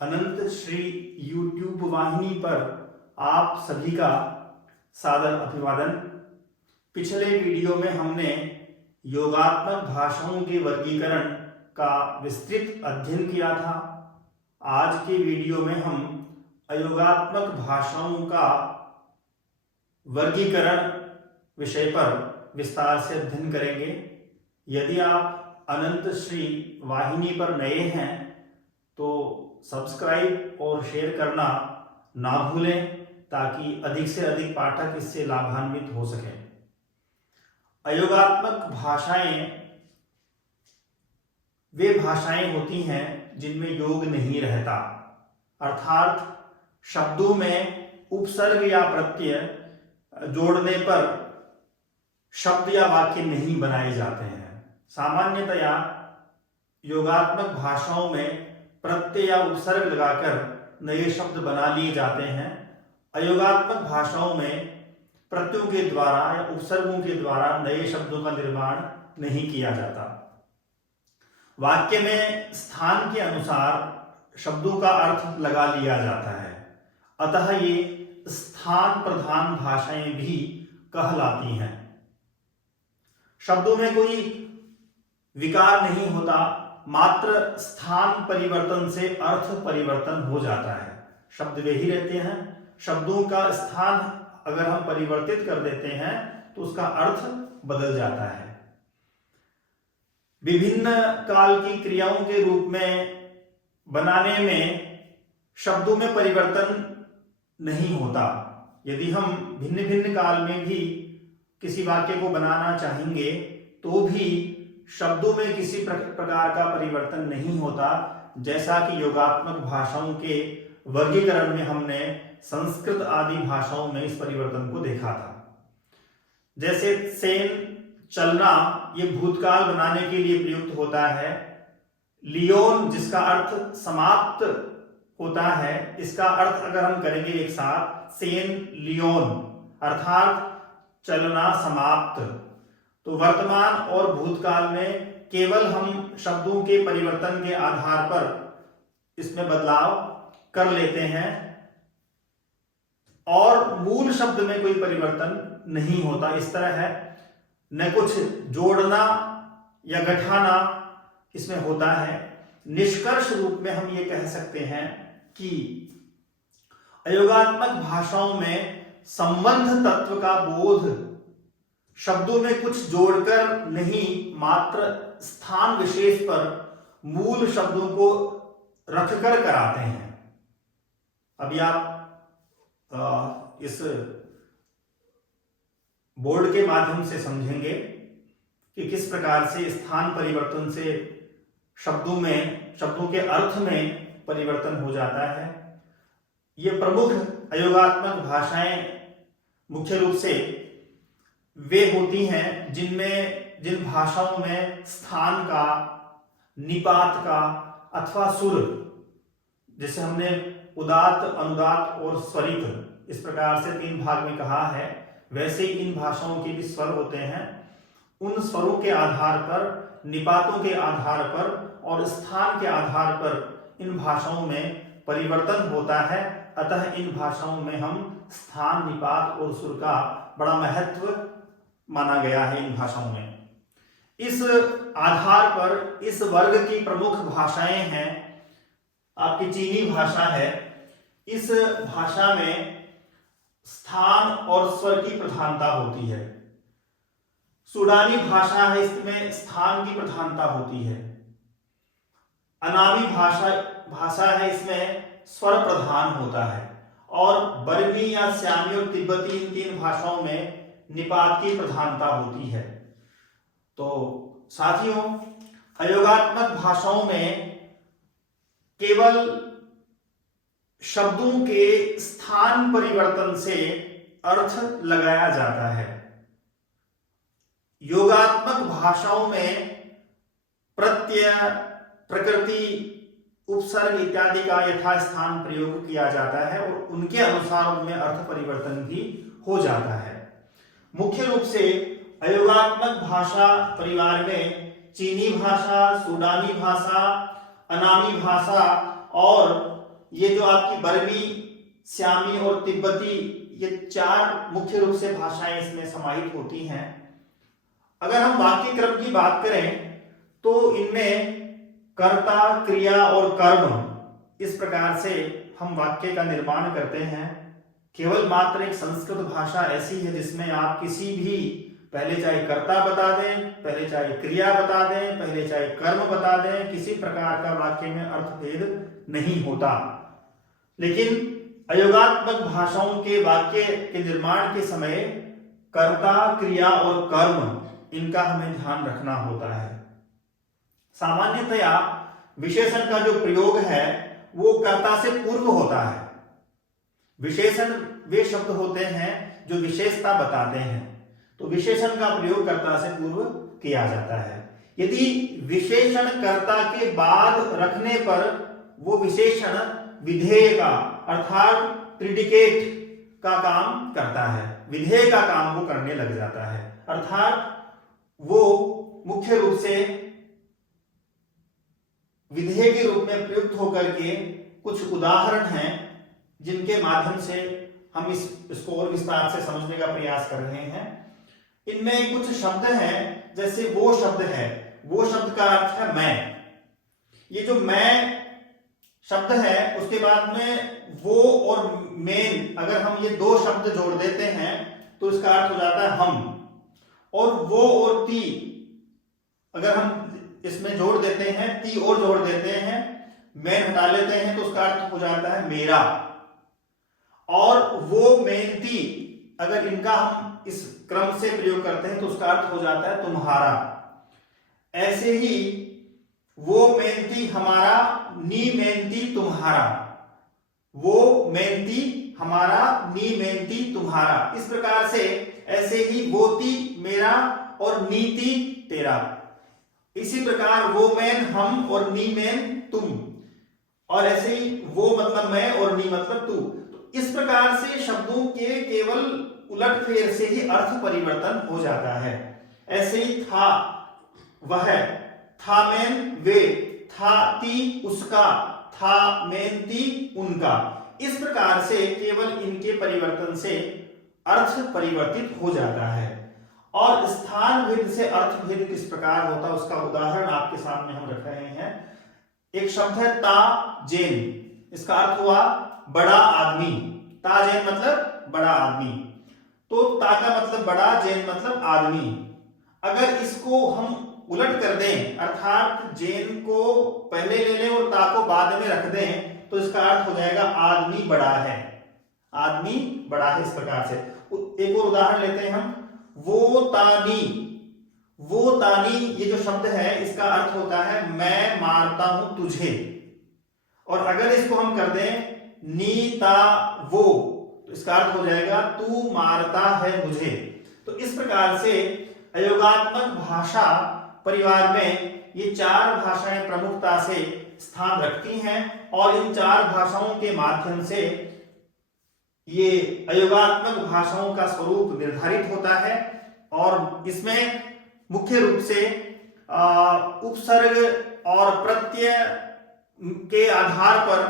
अनंत Shri YouTube वाहिनी पर आप सभी का सादर अभिवादन। पिछले वीडियो में हमने योगात्मक भाषाओं के वर्गीकरण का विस्तृत अध्ययन किया था। आज के वीडियो में हम अयोगात्मक भाषाओं का वर्गीकरण विषय पर विस्तार से अध्ययन करेंगे। यदि आप अनंत श्री वाहिनी पर नए हैं तो सब्सक्राइब और शेयर करना ना भूलें ताकि अधिक से अधिक पाठक इससे लाभान्वित हो सकें। अयोगात्मक भाषाएं वे भाषाएं होती हैं जिनमें योग नहीं रहता, अर्थात शब्दों में उपसर्ग या प्रत्यय जोड़ने पर शब्द या वाक्य नहीं बनाए जाते हैं। सामान्यतया योगात्मक भाषाओं में प्रत्यय या उपसर्ग लगाकर नए शब्द बना लिए जाते हैं। अयोगात्मक भाषाओं में प्रत्ययों के द्वारा या उपसर्गों के द्वारा नए शब्दों का निर्माण नहीं किया जाता। वाक्य में स्थान के अनुसार शब्दों का अर्थ लगा लिया जाता है, अतः ये स्थान प्रधान भाषाएं भी कहलाती हैं। शब्दों में कोई विकार नहीं होता, मात्र स्थान परिवर्तन से अर्थ परिवर्तन हो जाता है। शब्द वे ही रहते हैं, शब्दों का स्थान अगर हम परिवर्तित कर देते हैं तो उसका अर्थ बदल जाता है। विभिन्न काल की क्रियाओं के रूप में बनाने में शब्दों में परिवर्तन नहीं होता। यदि हम भिन्न भिन्न काल में भी किसी वाक्य को बनाना चाहेंगे तो भी शब्दों में किसी प्रकार का परिवर्तन नहीं होता, जैसा कि योगात्मक भाषाओं के वर्गीकरण में हमने संस्कृत आदि भाषाओं में इस परिवर्तन को देखा था। जैसे सेन चलना, ये भूतकाल बनाने के लिए प्रयुक्त होता है। लियोन जिसका अर्थ समाप्त होता है, इसका अर्थ अगर हम करेंगे एक साथ सेन लियोन अर्थात चलना समाप्त। तो वर्तमान और भूतकाल में केवल हम शब्दों के परिवर्तन के आधार पर इसमें बदलाव कर लेते हैं और मूल शब्द में कोई परिवर्तन नहीं होता। इस तरह है, न कुछ जोड़ना या घटाना इसमें होता है। निष्कर्ष रूप में हम ये कह सकते हैं कि अयोगात्मक भाषाओं में संबंध तत्व का बोध शब्दों में कुछ जोड़कर नहीं, मात्र स्थान विशेष पर मूल शब्दों को रखकर कराते हैं। अभी आप इस बोर्ड के माध्यम से समझेंगे कि किस प्रकार से स्थान परिवर्तन से शब्दों के अर्थ में परिवर्तन हो जाता है। ये प्रमुख अयोगात्मक भाषाएं मुख्य रूप से वे होती हैं जिन भाषाओं में स्थान का, निपात का अथवा सुर, जैसे हमने उदात्त, अनुदात्त और स्वरित इस प्रकार से 3 भाग में कहा है, वैसे ही इन भाषाओं के भी स्वर होते हैं। उन स्वरों के आधार पर, निपातों के आधार पर और स्थान के आधार पर इन भाषाओं में परिवर्तन होता है। अतः इन भाषाओं में हम स्थान, निपात और सुर का बड़ा महत्व माना गया है इन भाषाओं में। इस आधार पर इस वर्ग की प्रमुख भाषाएं हैं। आपकी चीनी भाषा है, इस भाषा में स्थान और स्वर की प्रधानता होती है। सूडानी भाषा है, इसमें स्थान की प्रधानता होती है। अनामी भाषा है, इसमें स्वर प्रधान होता है। और बर्मी या श्यामी और तिब्बती, इन 3 भाषाओं में निपात की प्रधानता होती है। तो साथियों, अयोगात्मक भाषाओं में केवल शब्दों के स्थान परिवर्तन से अर्थ लगाया जाता है। योगात्मक भाषाओं में प्रत्यय, प्रकृति, उपसर्ग इत्यादि का यथास्थान प्रयोग किया जाता है और उनके अनुसार उनमें अर्थ परिवर्तन भी हो जाता है। मुख्य रूप से अयोगात्मक भाषा परिवार में चीनी भाषा, सूडानी भाषा, अनामी भाषा और ये जो आपकी बर्मी, स्यामी और तिब्बती, ये 4 मुख्य रूप से भाषाएं इसमें समाहित होती हैं। अगर हम वाक्य क्रम की बात करें तो इनमें कर्ता, क्रिया और कर्म इस प्रकार से हम वाक्य का निर्माण करते हैं। केवल मात्र एक संस्कृत भाषा ऐसी है जिसमें आप किसी भी, पहले चाहे कर्ता बता दें, पहले चाहे क्रिया बता दें, पहले चाहे कर्म बता दें, किसी प्रकार का वाक्य में अर्थभेद नहीं होता। लेकिन अयोगात्मक भाषाओं के वाक्य के निर्माण के समय कर्ता, क्रिया और कर्म इनका हमें ध्यान रखना होता है। सामान्यतया विशेषण का जो प्रयोग है वो कर्ता से पूर्व होता है। विशेषण वे शब्द होते हैं जो विशेषता बताते हैं, तो विशेषण का प्रयोग कर्ता से पूर्व किया जाता है। यदि विशेषण कर्ता के बाद रखने पर वो विशेषण विधेय का अर्थात प्रिडिकेट का काम करता है, विधेय का काम वो करने लग जाता है। अर्थात वो मुख्य रूप से विधेय के रूप में प्रयुक्त होकर के कुछ उदाहरण हैं जिनके माध्यम से हम इसको और विस्तार से समझने का प्रयास कर रहे हैं। इनमें कुछ शब्द हैं, जैसे वो शब्द है, वो शब्द का अर्थ है मैं। ये जो मैं शब्द है उसके बाद में वो और मेन, अगर हम ये 2 शब्द जोड़ देते हैं तो इसका अर्थ हो जाता है हम। और वो और ती अगर हम इसमें जोड़ देते हैं, ती और जोड़ देते हैं, मेन हटा लेते हैं तो उसका अर्थ हो जाता है मेरा। और वो, मेन, ती अगर इनका हम इस क्रम से प्रयोग करते हैं तो उसका अर्थ हो जाता है तुम्हारा। ऐसे ही वो मेहनती हमारा, नी मेहनती तुम्हारा, वो मेहनती हमारा, नी मेहनती तुम्हारा। इस प्रकार से ऐसे ही वो ती मेरा और नीति तेरा। इसी प्रकार वो मैन हम और नी मैन तुम, और ऐसे ही वो मतलब मैं और नी मतलब तू। तो इस प्रकार से शब्दों के केवल उलटफेर से ही अर्थ परिवर्तन हो जाता है। ऐसे ही था वह, था मैन वे, था ती उसका, था मैन ती उनका। इस प्रकार से केवल इनके परिवर्तन से अर्थ परिवर्तित हो जाता है। और स्थान भेद से अर्थ भेद किस प्रकार होता है उसका उदाहरण आपके सामने हम रख रहे हैं। एक शब्द है ता जेन, इसका अर्थ हुआ बड़ा आदमी। ता जेन मतलब बड़ा आदमी, तो ता का मतलब बड़ा, जेन मतलब आदमी। अगर इसको हम उलट कर दें, अर्थात जेन को पहले ले लें और ता को बाद में रख दें, तो इसका अर्थ हो जाएगा आदमी बड़ा है, आदमी बड़ा है। इस प्रकार से एक और उदाहरण लेते हैं हम, वो तानी। वो तानी ये जो शब्द है इसका अर्थ होता है मैं मारता हूं तुझे। और अगर इसको हम कर दें नी ता वो, तो इसका अर्थ हो जाएगा तू मारता है मुझे। तो इस प्रकार से अयोगात्मक भाषा परिवार में ये 4 भाषाएं प्रमुखता से स्थान रखती हैं, और इन 4 भाषाओं के माध्यम से ये अयोगात्मक भाषाओं का स्वरूप निर्धारित होता है। और इसमें मुख्य रूप से उपसर्ग और प्रत्यय के आधार पर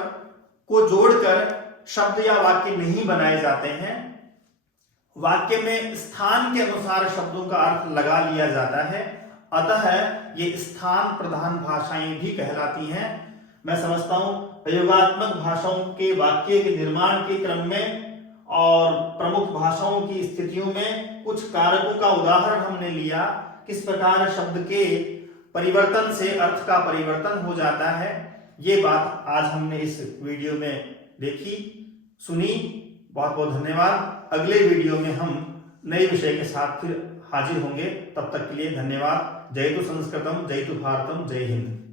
को जोड़कर शब्द या वाक्य नहीं बनाए जाते हैं। वाक्य में स्थान के अनुसार शब्दों का अर्थ लगा लिया जाता है, अतः ये स्थान प्रधान भाषाएं भी कहलाती हैं। मैं समझता हूं अयोगात्मक भाषाओं के वाक्य के निर्माण के क्रम में और प्रमुख भाषाओं की स्थितियों में कुछ कारकों का उदाहरण हमने लिया, किस प्रकार शब्द के परिवर्तन से अर्थ का परिवर्तन हो जाता है। ये बात आज हमने इस वीडियो में देखी, सुनी। बहुत बहुत धन्यवाद। अगले वीडियो में हम नए विषय के साथ फिर हाजिर होंगे। तब तक के लिए धन्यवाद। जय तु संस्कृतम, जय तु भारतम, जय हिंद।